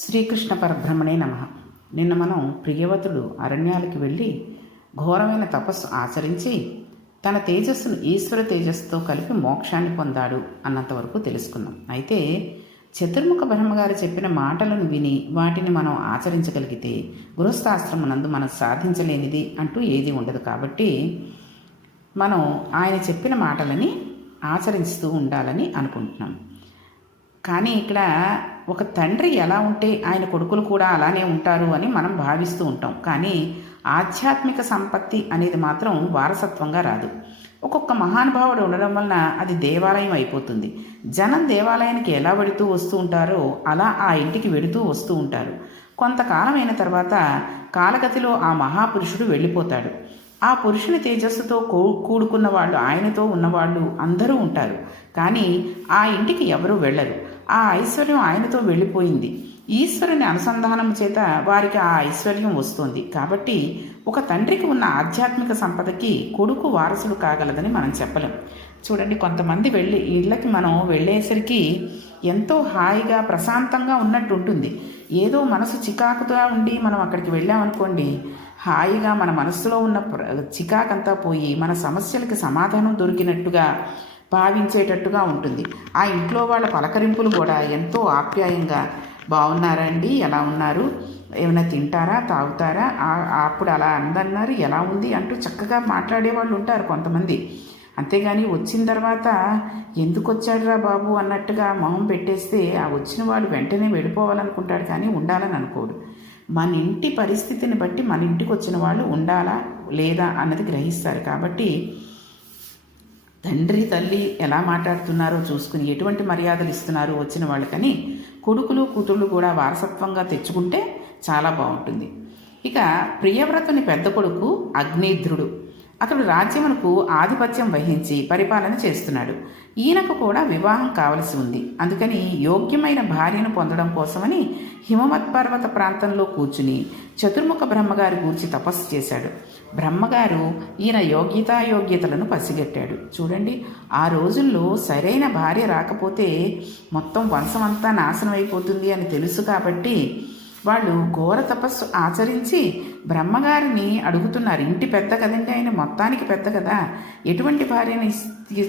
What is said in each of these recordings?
శ్రీకృష్ణ పరబ్రహ్మణే నమః. నిన్న మనం ప్రియవతుడు అరణ్యాలకు వెళ్ళి ఘోరమైన తపస్సు ఆచరించి తన తేజస్సును ఈశ్వర తేజస్సుతో కలిపి మోక్షాన్ని పొందాడు అన్నంతవరకు తెలుసుకున్నాం. అయితే చతుర్ముఖ బ్రహ్మగారు చెప్పిన మాటలను విని వాటిని మనం ఆచరించగలిగితే గృహస్థాశ్రమనందు మనం సాధించలేనిది అంటూ ఏది ఉండదు. కాబట్టి మనం ఆయన చెప్పిన మాటలని ఆచరిస్తూ ఉండాలని అనుకుంటున్నాం. కానీ ఇక్కడ ఒక తండ్రి ఎలా ఉంటే ఆయన కొడుకులు కూడా అలానే ఉంటారు అని మనం భావిస్తూ ఉంటాం. కానీ ఆధ్యాత్మిక సంపత్తి అనేది మాత్రం వారసత్వంగా రాదు. ఒక్కొక్క మహానుభావుడు ఉండడం వలన అది దేవాలయం అయిపోతుంది. జనం దేవాలయానికి ఎలా వెళుతూ వస్తూ ఉంటారో అలా ఆ ఇంటికి వెళుతూ వస్తూ ఉంటారు. కొంతకాలం అయిన తర్వాత కాలగతిలో ఆ మహాపురుషుడు వెళ్ళిపోతాడు. ఆ పురుషుని తేజస్సుతో కూడుకున్న వాళ్ళు, ఆయనతో ఉన్నవాళ్ళు అందరూ ఉంటారు. కానీ ఆ ఇంటికి ఎవరూ వెళ్ళరు. ఆ ఐశ్వర్యం ఆయనతో వెళ్ళిపోయింది. ఈశ్వరుని అనుసంధానం చేత వారికి ఆ ఐశ్వర్యం వస్తుంది. కాబట్టి ఒక తండ్రికి ఉన్న ఆధ్యాత్మిక సంపదకి కొడుకు వారసుడు కాగలదని మనం చెప్పలేం. చూడండి, కొంతమంది ఇళ్ళకి మనం వెళ్ళేసరికి ఎంతో హాయిగా ప్రశాంతంగా ఉన్నట్టు ఉంటుంది. ఏదో మనసు చికాకుతో ఉండి మనం అక్కడికి వెళ్ళామనుకోండి, హాయిగా మన మనస్సులో ఉన్న చికాకంతా పోయి మన సమస్యలకి సమాధానం దొరికినట్టుగా భావించేటట్టుగా ఉంటుంది. ఆ ఇంట్లో వాళ్ళ పలకరింపులు కూడా ఎంతో ఆప్యాయంగా, బాగున్నారా అండి, ఎలా ఉన్నారు, ఏమైనా తింటారా, తాగుతారా, అప్పుడు అలా అందన్నారు, ఎలా ఉంది అంటూ చక్కగా మాట్లాడేవాళ్ళు ఉంటారు కొంతమంది. అంతేగాని వచ్చిన తర్వాత ఎందుకు వచ్చాడురా బాబు అన్నట్టుగా మొహం పెట్టేస్తే ఆ వచ్చిన వాడు వెంటనే వెళ్ళిపోవాలనుకుంటాడు, కానీ ఉండాలని అనుకోడు. మన ఇంటి పరిస్థితిని బట్టి మన ఇంటికి వచ్చిన వాళ్ళు ఉండాలా లేదా అన్నది గ్రహిస్తారు. కాబట్టి తండ్రి తల్లి ఎలా మాట్లాడుతున్నారో చూసుకుని ఎటువంటి మర్యాదలు ఇస్తున్నారో వచ్చిన వాళ్ళకని కొడుకులు కూతుళ్ళు కూడా వారసత్వంగా తెచ్చుకుంటే చాలా బాగుంటుంది. ఇక ప్రియవ్రతుని పెద్ద కొడుకు అగ్నిధ్రుడు. అతడు రాజ్యమునకు ఆధిపత్యం వహించి పరిపాలన చేస్తున్నాడు. ఈయనకు కూడా వివాహం కావలసి ఉంది. అందుకని యోగ్యమైన భార్యను పొందడం కోసమని హిమవత్ పర్వత ప్రాంతంలో కూర్చుని చతుర్ముఖ బ్రహ్మగారి గూర్చి తపస్సు చేశాడు. బ్రహ్మగారు ఈయన యోగ్యతలను పసిగట్టాడు. చూడండి, ఆ రోజుల్లో సరైన భార్య రాకపోతే మొత్తం వంశమంతా నాశనం అయిపోతుంది అని తెలుసు. కాబట్టి వాళ్ళు ఘోర తపస్సు ఆచరించి బ్రహ్మగారిని అడుగుతున్నారు. ఇంటి పెద్ద కదండి, ఆయన మొత్తానికి పెద్ద కదా, ఎటువంటి భార్యని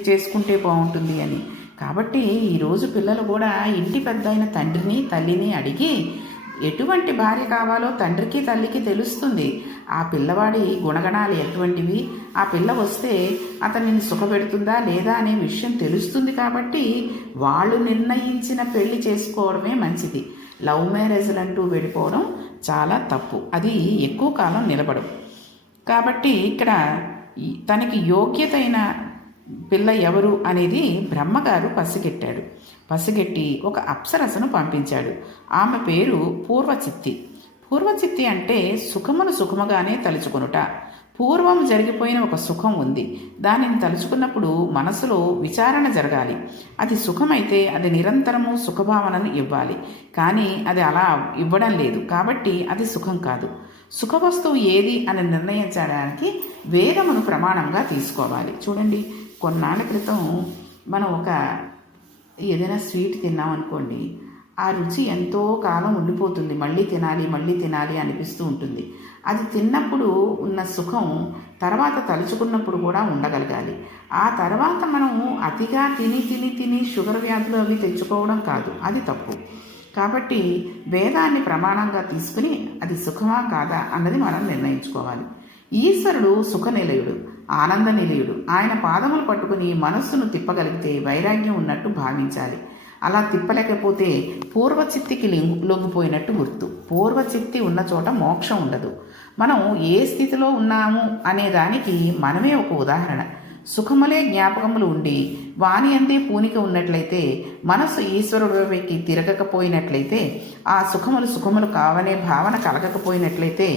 చేసుకుంటే బాగుంటుంది అని. కాబట్టి ఈరోజు పిల్లలు కూడా ఇంటి పెద్ద అయిన తండ్రిని తల్లిని అడిగి ఎటువంటి భార్య కావాలో తండ్రికి తల్లికి తెలుస్తుంది. ఆ పిల్లవాడి గుణగణాలు ఎటువంటివి, ఆ పిల్ల వస్తే అతనిని సుఖపెడుతుందా లేదా అనే విషయం తెలుస్తుంది. కాబట్టి వాళ్ళు నిర్ణయించిన పెళ్లి చేసుకోవడమే మంచిది. లవ్ మ్యారేజ్లు అంటూ వెళ్ళిపోవడం చాలా తప్పు. అది ఎక్కువ కాలం నిలబడవు. కాబట్టి ఇక్కడ తనకి యోగ్యతైన పిల్ల ఎవరు అనేది బ్రహ్మగారు పసిగట్టి ఒక అప్సరసను పంపించాడు. ఆమె పేరు పూర్వచిత్తి. పూర్వచిత్తి అంటే సుఖమును సుఖముగానే తలుచుకొనుట. పూర్వం జరిగిపోయిన ఒక సుఖం ఉంది, దానిని తలుచుకున్నప్పుడు మనసులో విచారణ జరగాలి. అది సుఖమైతే అది నిరంతరము సుఖభావనను ఇవ్వాలి. కానీ అది అలా ఇవ్వడం లేదు, కాబట్టి అది సుఖం కాదు. సుఖవస్తువు ఏది అని నిర్ణయించడానికి వేదమును ప్రమాణంగా తీసుకోవాలి. చూడండి, కొన్నాళ్ళ క్రితం మనం ఏదైనా స్వీట్ తిన్నామనుకోండి, ఆ రుచి ఎంతో కాలం ఉండిపోతుంది. మళ్ళీ తినాలి అనిపిస్తూ ఉంటుంది. అది తిన్నప్పుడు ఉన్న సుఖం తర్వాత తలుచుకున్నప్పుడు కూడా ఉండగలగాలి. ఆ తర్వాత మనము అతిగా తిని షుగర్ వ్యాధులు అవి తెచ్చుకోవడం కాదు, అది తప్పు. కాబట్టి వేదాన్ని ప్రమాణంగా తీసుకుని అది సుఖమా కాదా అన్నది మనం నిర్ణయించుకోవాలి. ఈశ్వరుడు సుఖ నిలయుడు, ఆనంద నిలయుడు. ఆయన పాదములు పట్టుకుని మనస్సును తిప్పగలిగితే వైరాగ్యం ఉన్నట్టు భావించాలి. అలా తిప్పలేకపోతే పూర్వచిత్తికి లొంగిపోయినట్టు గుర్తు. పూర్వచిత్తి ఉన్న చోట మోక్షం ఉండదు. మనం ఏ స్థితిలో ఉన్నాము అనే దానికి మనమే ఒక ఉదాహరణ. సుఖములే జ్ఞాపకములు ఉండి వాని అందే పూనిక ఉన్నట్లయితే, మనస్సు ఈశ్వరుడికి తిరగకపోయినట్లయితే, ఆ సుఖములు కావనే భావన కలగకపోయినట్లయితే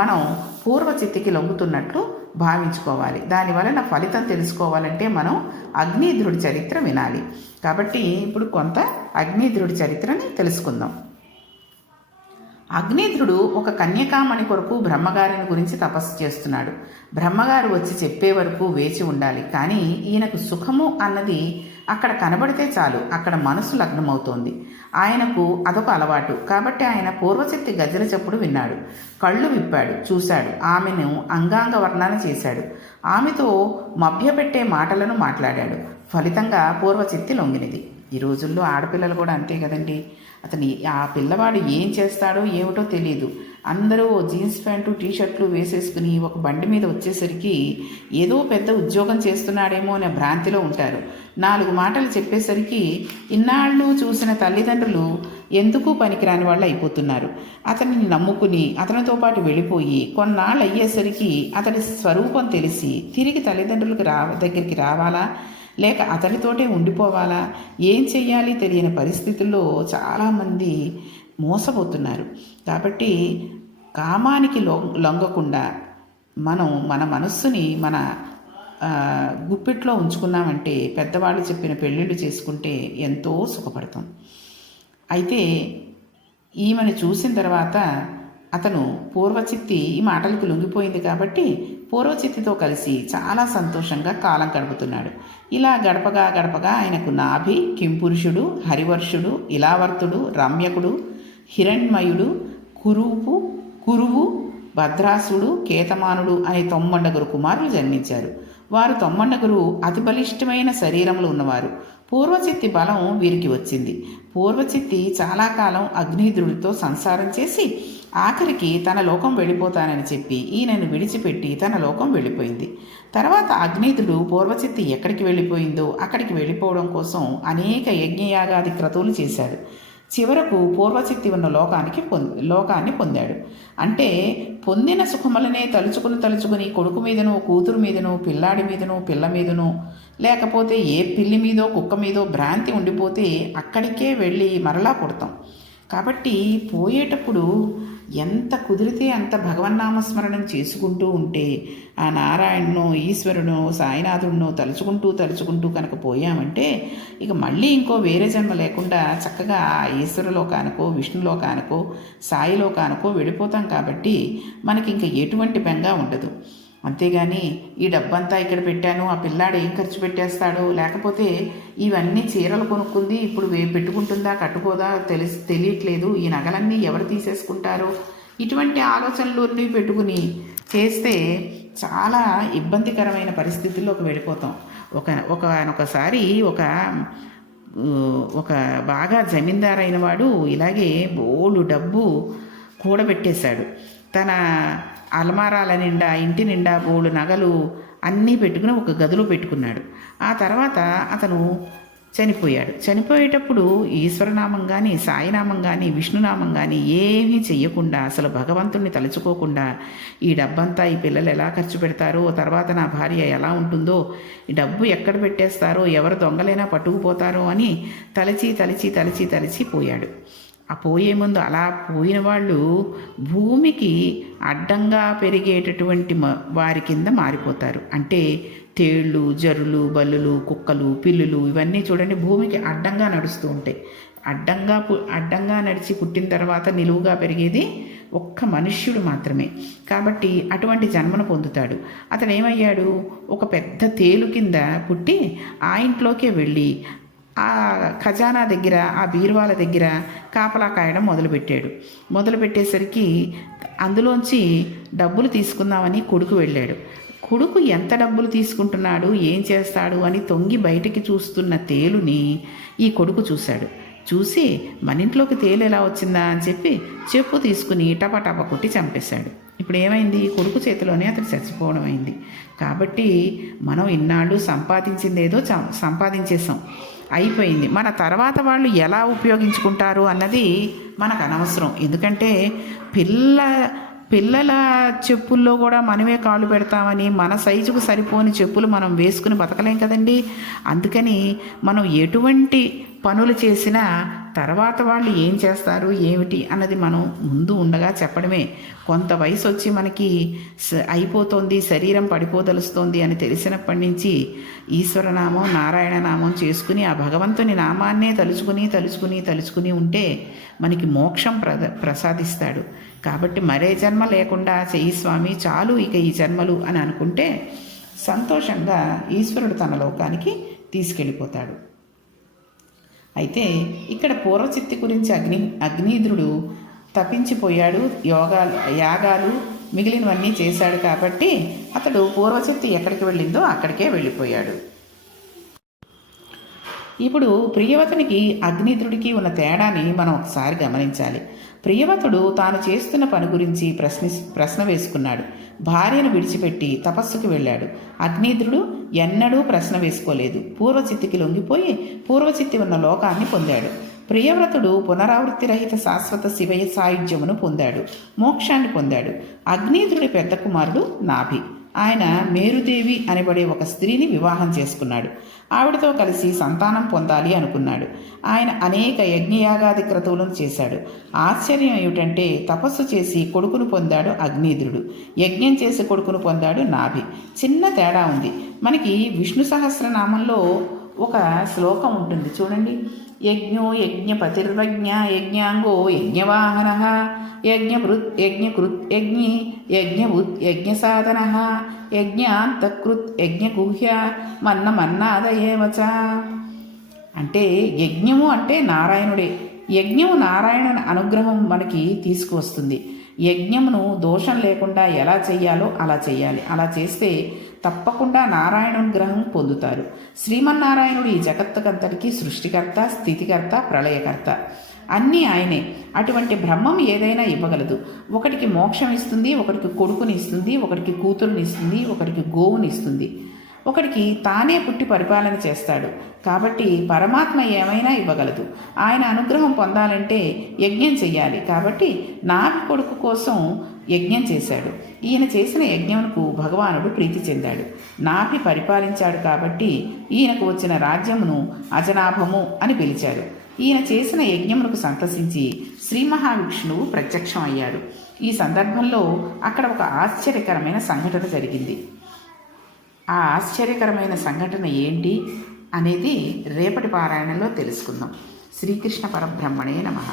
మనం పూర్వచిత్తికి లొంగుతున్నట్లు భావించుకోవాలి. దానివలన ఫలితం తెలుసుకోవాలంటే మనం అగ్నిధ్రుడి చరిత్ర వినాలి. కాబట్టి ఇప్పుడు కొంత అగ్నిధ్రుడి చరిత్రని తెలుసుకుందాం. అగ్నిధ్రుడు ఒక కన్యకామణి కొరకు బ్రహ్మగారిని గురించి తపస్సు చేస్తున్నాడు. బ్రహ్మగారు వచ్చి చెప్పే వరకు వేచి ఉండాలి. కానీ ఈయనకు సుఖము అన్నది అక్కడ కనబడితే చాలు అక్కడ మనసు లగ్నమవుతోంది. ఆయనకు అదొక అలవాటు. కాబట్టి ఆయన పూర్వచిత్తి గజ్జల చప్పుడు విన్నాడు. కళ్ళు విప్పాడు, చూశాడు. ఆమెను అంగాంగ వర్ణన చేశాడు. ఆమెతో మభ్యపెట్టే మాటలను మాట్లాడాడు. ఫలితంగా పూర్వచిత్తి లొంగినది. ఈ రోజుల్లో ఆడపిల్లలు కూడా అంతే కదండి. ఆ పిల్లవాడు ఏం చేస్తాడో ఏమిటో తెలియదు. అందరూ జీన్స్ ప్యాంటు టీషర్ట్లు వేసేసుకుని ఒక బండి మీద వచ్చేసరికి ఏదో పెద్ద ఉద్యోగం చేస్తున్నాడేమో అనే భ్రాంతిలో ఉంటారు. 4 మాటలు చెప్పేసరికి ఇన్నాళ్ళు చూసిన తల్లిదండ్రులు ఎందుకు పనికిరాని వాళ్ళు అయిపోతున్నారు. అతనిని నమ్ముకుని అతనితో పాటు వెళ్ళిపోయి కొన్నాళ్ళు అయ్యేసరికి అతడి స్వరూపం తెలిసి తిరిగి తల్లిదండ్రులకు దగ్గరికి రావాలా, లేక అతడితోటే ఉండిపోవాలా, ఏం చెయ్యాలి తెలియని పరిస్థితుల్లో చాలామంది మోసపోతున్నారు. కాబట్టి కామానికి లొంగకుండా మనం మన మనస్సుని మన గుప్పిట్లో ఉంచుకున్నామంటే పెద్దవాళ్ళు చెప్పిన పెళ్ళిళ్ళు చేసుకుంటే ఎంతో సుఖపడతాం. అయితే ఈమెను చూసిన తర్వాత అతను పూర్వచిత్తి ఈ మాటలకు లొంగిపోయింది కాబట్టి పూర్వచిత్తితో కలిసి చాలా సంతోషంగా కాలం గడుపుతున్నాడు. ఇలా గడపగా ఆయనకు నాభి, కింపురుషుడు, హరివర్షుడు, ఇలావర్తుడు, రమ్యకుడు, హిరణ్మయుడు, కురువు, భద్రాసుడు, కేతమానుడు అనే 9 కుమారులు జన్మించారు. వారు 9 అతి బలిష్టమైన శరీరములు ఉన్నవారు. పూర్వచిత్తి బలం వీరికి వచ్చింది. పూర్వచిత్తి చాలా కాలం అగ్నిద్రుడితో సంసారం చేసి ఆఖరికి తన లోకం వెళ్ళిపోతానని చెప్పి ఈయనను విడిచిపెట్టి తన లోకం వెళ్ళిపోయింది. తర్వాత అగ్నిద్రుడు పూర్వచిత్తి ఎక్కడికి వెళ్ళిపోయిందో అక్కడికి వెళ్ళిపోవడం కోసం అనేక యజ్ఞయాగాది క్రతువులు చేశాడు. చివరకు పూర్వచిత్తి ఉన్న లోకాన్ని పొందాడు. అంటే పొందిన సుఖములనే తలుచుకుని కొడుకు మీదనో, కూతురు మీదనో, పిల్లాడి మీదనో, పిల్ల మీదనో, లేకపోతే ఏ పిల్లి మీదో కుక్క మీదో భ్రాంతి ఉండిపోతే అక్కడికే వెళ్ళి మరలా పుడతాం. కాబట్టి పోయేటప్పుడు ఎంత కుదిరితే అంత భగవన్నామస్మరణం చేసుకుంటూ ఉంటే ఆ నారాయణనో, ఈశ్వరునో, సాయినాథుడినో తలుచుకుంటూ కనుక పోయామంటే ఇక మళ్ళీ ఇంకో వేరే జన్మ లేకుండా చక్కగా ఈశ్వరలోకానికో, విష్ణులోకానికో, సాయిలోకానికో వెళ్ళిపోతాం. కాబట్టి మనకి ఇంకా ఎటువంటి బెంగ ఉండదు. అంతేగాని ఈ డబ్బంతా ఇక్కడ పెట్టాను, ఆ పిల్లాడు ఏం ఖర్చు పెట్టేస్తాడో, లేకపోతే ఇవన్నీ చీరలు కొనుక్కుంది ఇప్పుడు పెట్టుకుంటుందా కట్టుకోదా తెలియట్లేదు, ఈ నగలన్నీ ఎవరు తీసేసుకుంటారో, ఇటువంటి ఆలోచనలన్నీ పెట్టుకుని చేస్తే చాలా ఇబ్బందికరమైన పరిస్థితుల్లోకి వెళ్ళిపోతాం. ఒకసారి ఒక బాగా జమీందారైన వాడు ఇలాగే బోలు డబ్బు కూడబెట్టేశాడు. తన అలమారాల నిండా, ఇంటి నిండా బోలు నగలు అన్నీ పెట్టుకుని ఒక గదిలో పెట్టుకున్నాడు. ఆ తర్వాత అతను చనిపోయేటప్పుడు ఈశ్వరనామం కానీ, సాయినామం కానీ, విష్ణునామం కానీ ఏమీ చెయ్యకుండా, అసలు భగవంతుణ్ణి తలుచుకోకుండా ఈ డబ్బంతా ఈ పిల్లలు ఎలా ఖర్చు పెడతారో, తర్వాత నా భార్య ఎలా ఉంటుందో, ఈ డబ్బు ఎక్కడ పెట్టేస్తారో, ఎవరు దొంగలైనా పట్టుకుపోతారో అని తలచి పోయాడు. ఆ పోయే ముందు అలా పోయిన వాళ్ళు భూమికి అడ్డంగా పెరిగేటటువంటి వారి కింద మారిపోతారు. అంటే తేళ్ళు, జరులు, బల్లులు, కుక్కలు, పిల్లులు ఇవన్నీ చూడండి భూమికి అడ్డంగా నడుస్తూ ఉంటాయి. అడ్డంగా నడిచి పుట్టిన తర్వాత నిలువుగా పెరిగేది ఒక్క మనుష్యుడు మాత్రమే. కాబట్టి అటువంటి జన్మను పొందుతాడు. అతను ఏమయ్యాడు, ఒక పెద్ద తేలు కింద పుట్టి ఆ ఇంట్లోకే వెళ్ళి ఆ ఖజానా దగ్గర, ఆ బీరువాల దగ్గర కాపలా కాయడం మొదలుపెట్టేసరికి అందులోంచి డబ్బులు తీసుకుందామని కొడుకు వెళ్ళాడు. కొడుకు ఎంత డబ్బులు తీసుకుంటున్నాడు, ఏం చేస్తాడు అని తొంగి బయటికి చూస్తున్న తేలుని ఈ కొడుకు చూసి మన ఇంట్లోకి తేలు ఎలా వచ్చిందా అని చెప్పి చెప్పు తీసుకుని టపటప కొట్టి చంపేశాడు. ఇప్పుడు ఏమైంది, కొడుకు చేతిలోనే అతను చచ్చిపోవడం అయింది. కాబట్టి మనం ఇన్నాళ్ళు సంపాదించిందేదో సంపాదించేసాం, అయిపోయింది. మన తర్వాత వాళ్ళు ఎలా ఉపయోగించుకుంటారు అన్నది మనకు అనవసరం. ఎందుకంటే పిల్లల చెప్పుల్లో కూడా మనమే కాళ్ళు పెడతామని మన సైజుకు సరిపోని చెప్పులు మనం వేసుకుని బతకలేం కదండి. అందుకని మనం ఎటువంటి పనులు చేసినా తర్వాత వాళ్ళు ఏం చేస్తారు ఏమిటి అన్నది మనం ముందు ఉండగా చెప్పడమే. కొంత వయసు వచ్చి మనకి అయిపోతుంది, శరీరం పడిపోదలుస్తోంది అని తెలిసినప్పటి నుంచి ఈశ్వరనామం, నారాయణనామం చేసుకుని ఆ భగవంతుని నామాన్నే తలుచుకుని ఉంటే మనకి మోక్షం ప్రసాదిస్తాడు. కాబట్టి మరే జన్మ లేకుండా చెయ్యి స్వామి, చాలు ఇక ఈ జన్మలు అని అనుకుంటే సంతోషంగా ఈశ్వరుడు తన లోకానికి తీసుకెళ్ళిపోతాడు. అయితే ఇక్కడ పూర్వచిత్తి గురించి అగ్నిద్రుడు తప్పించిపోయాడు, యాగాలు మిగిలినవన్నీ చేశాడు కాబట్టి అతడు పూర్వచిత్తి ఎక్కడికి వెళ్ళిందో అక్కడికే వెళ్ళిపోయాడు. ఇప్పుడు ప్రియవతునికి అగ్నిద్రుడికి ఉన్న తేడాని మనం ఒకసారి గమనించాలి. ప్రియవతుడు తాను చేస్తున్న పని గురించి ప్రశ్న వేసుకున్నాడు. భార్యను విడిచిపెట్టి తపస్సుకు వెళ్ళాడు. అగ్నిద్రుడు ఎన్నడూ ప్రశ్న వేసుకోలేదు. పూర్వచిత్తికి లొంగిపోయి పూర్వచిత్తి ఉన్న లోకాన్ని పొందాడు. ప్రియవ్రతుడు పునరావృత్తి రహిత శాశ్వత శివయ సాయుధ్యమును పొందాడు, మోక్షాన్ని పొందాడు. అగ్నిద్రుడి పెద్ద కుమారుడు నాభి. ఆయన మేరుదేవి అనబడే ఒక స్త్రీని వివాహం చేసుకున్నాడు. ఆవిడతో కలిసి సంతానం పొందాలి అనుకున్నాడు. ఆయన అనేక యజ్ఞయాగాది క్రతువులను చేశాడు. ఆశ్చర్యం ఏమిటంటే తపస్సు చేసి కొడుకును పొందాడు అగ్నిద్రుడు, యజ్ఞం చేసి కొడుకును పొందాడు నాభి. చిన్న తేడా ఉంది. మనకి విష్ణు సహస్రనామంలో ఒక శ్లోకం ఉంటుంది చూడండి. యజ్ఞో యజ్ఞపతిర్వజ్ఞ యజ్ఞాంగో యజ్ఞవాహన యజ్ఞభృత్ యజ్ఞకృత్ యజ్ఞి యజ్ఞభుత్ యజ్ఞసాధన యజ్ఞాంతకృత్ యజ్ఞగుహ్య మన్నాదయేవచ. అంటే యజ్ఞము అంటే నారాయణుడే. యజ్ఞము నారాయణుని అనుగ్రహం మనకి తీసుకువస్తుంది. యజ్ఞమును దోషం లేకుండా ఎలా చెయ్యాలో అలా చెయ్యాలి. అలా చేస్తే తప్పకుండా నారాయణానుగ్రహం పొందుతారు. శ్రీమన్నారాయణుడు ఈ జగత్తుకంతటికీ సృష్టికర్త, స్థితికర్త, ప్రళయకర్త, అన్నీ ఆయనే. అటువంటి బ్రహ్మం ఏదైనా ఇవ్వగలదు. ఒకటికి మోక్షం ఇస్తుంది, ఒకటికి కొడుకుని ఇస్తుంది, ఒకటికి కూతురుని ఇస్తుంది, ఒకటికి గోవుని ఇస్తుంది, ఒకడికి తానే పుట్టి పరిపాలన చేస్తాడు. కాబట్టి పరమాత్మ ఏమైనా ఇవ్వగలదు. ఆయన అనుగ్రహం పొందాలంటే యజ్ఞం చెయ్యాలి. కాబట్టి నాభి కొడుకు కోసం యజ్ఞం చేశాడు. ఈయన చేసిన యజ్ఞంకు భగవానుడు ప్రీతి చెందాడు. నాభి పరిపాలించాడు కాబట్టి ఈయనకు వచ్చిన రాజ్యమును అజనాభము అని పిలిచాడు. ఈయన చేసిన యజ్ఞమునకు సంతసించి శ్రీ మహావిష్ణువు ప్రత్యక్షం అయ్యాడు. ఈ సందర్భంలో అక్కడ ఒక ఆశ్చర్యకరమైన సంఘటన జరిగింది. ఆ ఆశ్చర్యకరమైన సంఘటన ఏంటి అనేది రేపటి పారాయణంలో తెలుసుకుందాం. శ్రీకృష్ణ పరబ్రహ్మణే నమః.